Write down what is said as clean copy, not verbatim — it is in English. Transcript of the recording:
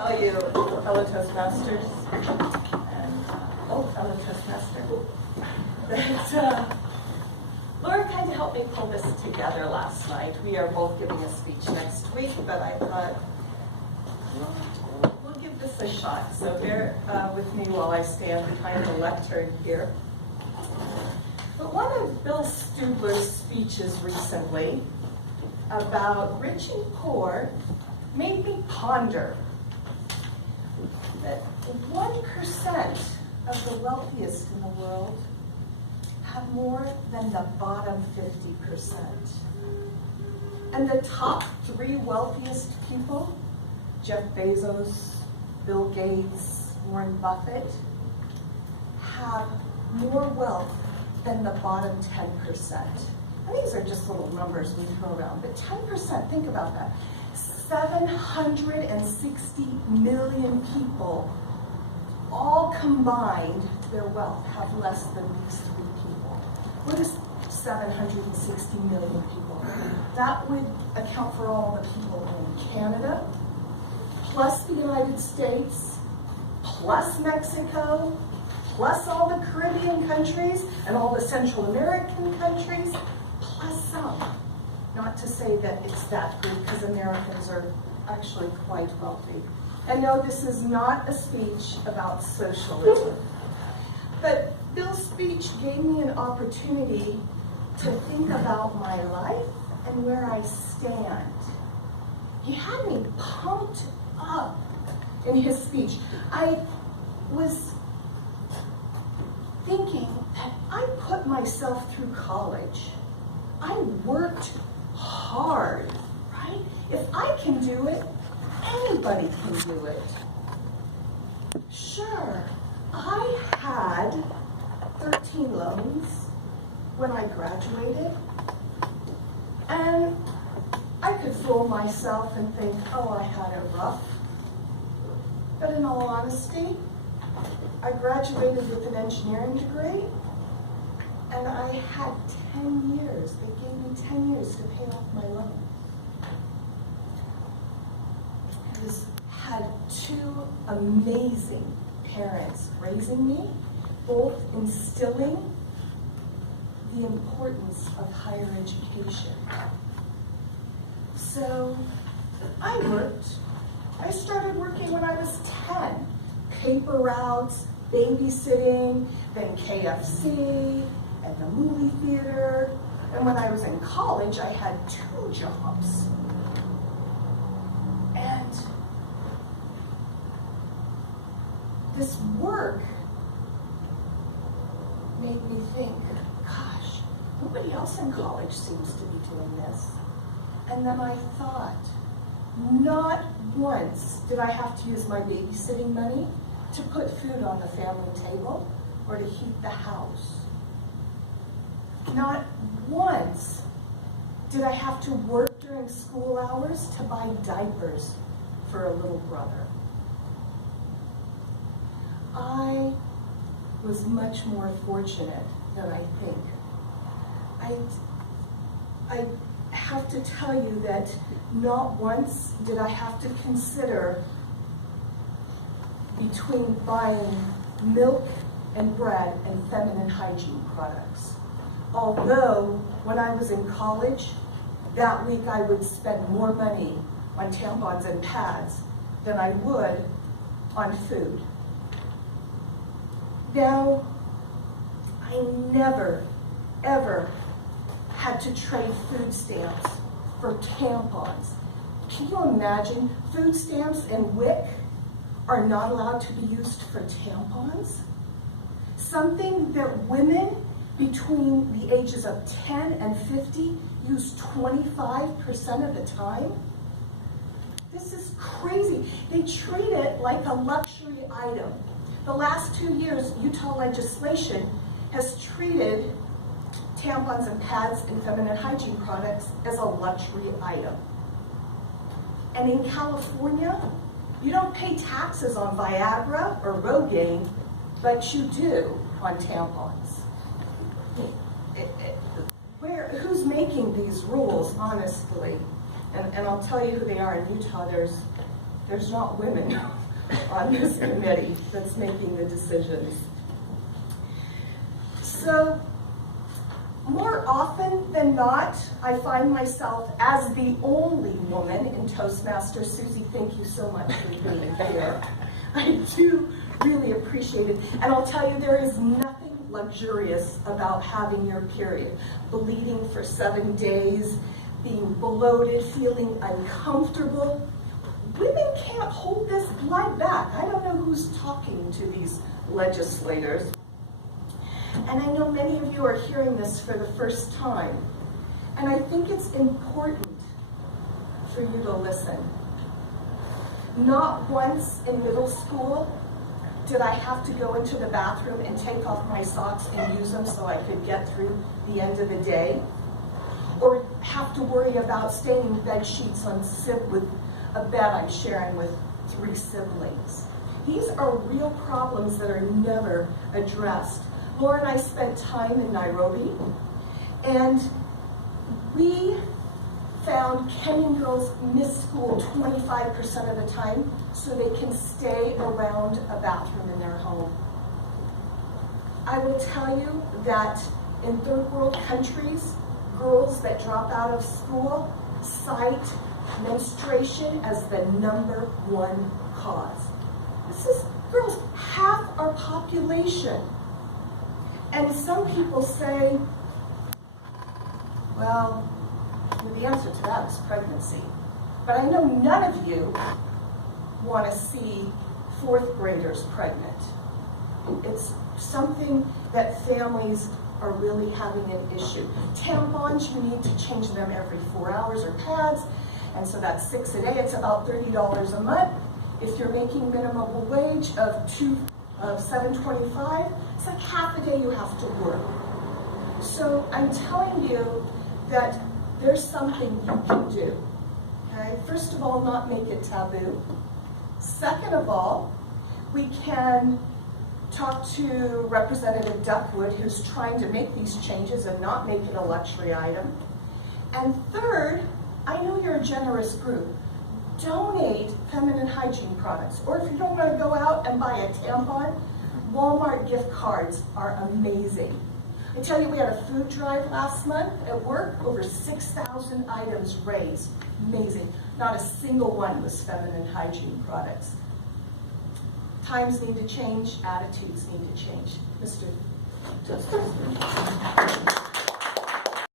tell you, fellow Toastmasters, and fellow Toastmaster, that Laura kind of helped me pull this together last night. We are both giving a speech next week, but I thought, we'll give this a shot. So bear with me while I stand behind the lectern here. But one of Bill Stubler's speeches recently about rich and poor made me ponder that 1% of the wealthiest in the world have more than the bottom 50%. And the top 3 wealthiest people, Jeff Bezos, Bill Gates, Warren Buffett, have more wealth than the bottom 10%. And these are just little numbers we throw around, but 10%, think about that. 760 million people, all combined, their wealth have less than these 3 people. What is 760 million people? That would account for all the people in Canada, plus the United States, plus Mexico, plus all the Caribbean countries and all the Central American countries, plus some. Not to say that it's that good, because Americans are actually quite wealthy. And no, this is not a speech about socialism. But Bill's speech gave me an opportunity to think about my life and where I stand. He had me pumped up in his speech. I was thinking that I put myself through college. I worked hard, right? If I can do it, anybody can do it. Sure, I had 13 loans when I graduated, and I could fool myself and think, oh, I had it rough. But in all honesty, I graduated with an engineering degree, and I had 10 years. It gave me 10 years to pay off my loan. I had 2 amazing parents raising me, both instilling the importance of higher education. So I worked. I started working when I was 10. Paper routes, babysitting, then KFC, and the movie theater. And when I was in college, I had 2 jobs. And this work made me think, gosh, nobody else in college seems to be doing this. And then I thought, not once did I have to use my babysitting money to put food on the family table or to heat the house. Not once did I have to work during school hours to buy diapers for a little brother. I was much more fortunate than I think. I have to tell you that not once did I have to consider between buying milk and bread and feminine hygiene products. Although, when I was in college, that week I would spend more money on tampons and pads than I would on food. Now, I never, ever had to trade food stamps for tampons. Can you imagine? Food stamps and WIC are not allowed to be used for tampons? Something that women between the ages of 10 and 50 use 25% of the time? This is crazy. They treat it like a luxury item. The last 2 years, Utah legislation has treated tampons and pads and feminine hygiene products as a luxury item. And in California, you don't pay taxes on Viagra or Rogaine, but you do on tampons. Who's making these rules, honestly? And I'll tell you who they are in Utah. There's There's not women on this committee that's making the decisions. So, more often than not, I find myself as the only woman in Toastmasters. Susie, thank you so much for being here. I do really appreciate it. And I'll tell you, there is nothing luxurious about having your period. Bleeding for 7 days, being bloated, feeling uncomfortable. Women can't hold this blood back. I don't know who's talking to these legislators. And I know many of you are hearing this for the first time. And I think it's important for you to listen. Not once in middle school did I have to go into the bathroom and take off my socks and use them so I could get through the end of the day, or have to worry about staining bed sheets on with a bed I'm sharing with 3 siblings. These are real problems that are never addressed. Laura and I spent time in Nairobi, and we found Kenyan girls miss school 25% of the time so they can stay around a bathroom in their home. I will tell you that in third world countries, girls that drop out of school cite menstruation as the #1 cause. This is girls, half our population. And some people say, well, the answer to that is pregnancy. But I know none of you want to see 4th graders pregnant. It's something that families are really having an issue. Tampons, you need to change them every 4 hours, or pads, and so that's 6 a day. It's about $30 a month. If you're making minimum wage of $7.25, it's like half a day you have to work. So I'm telling you that there's something you can do. Okay? First of all, not make it taboo. Second of all, we can talk to Representative Duckwood, who's trying to make these changes and not make it a luxury item. And third, I know you're a generous group. Donate feminine hygiene products. Or if you don't want to go out and buy a tampon, Walmart gift cards are amazing. I tell you, we had a food drive last month at work, over 6,000 items raised. Amazing. Not a single one was feminine hygiene products. Times need to change, attitudes need to change. Mr. Justice.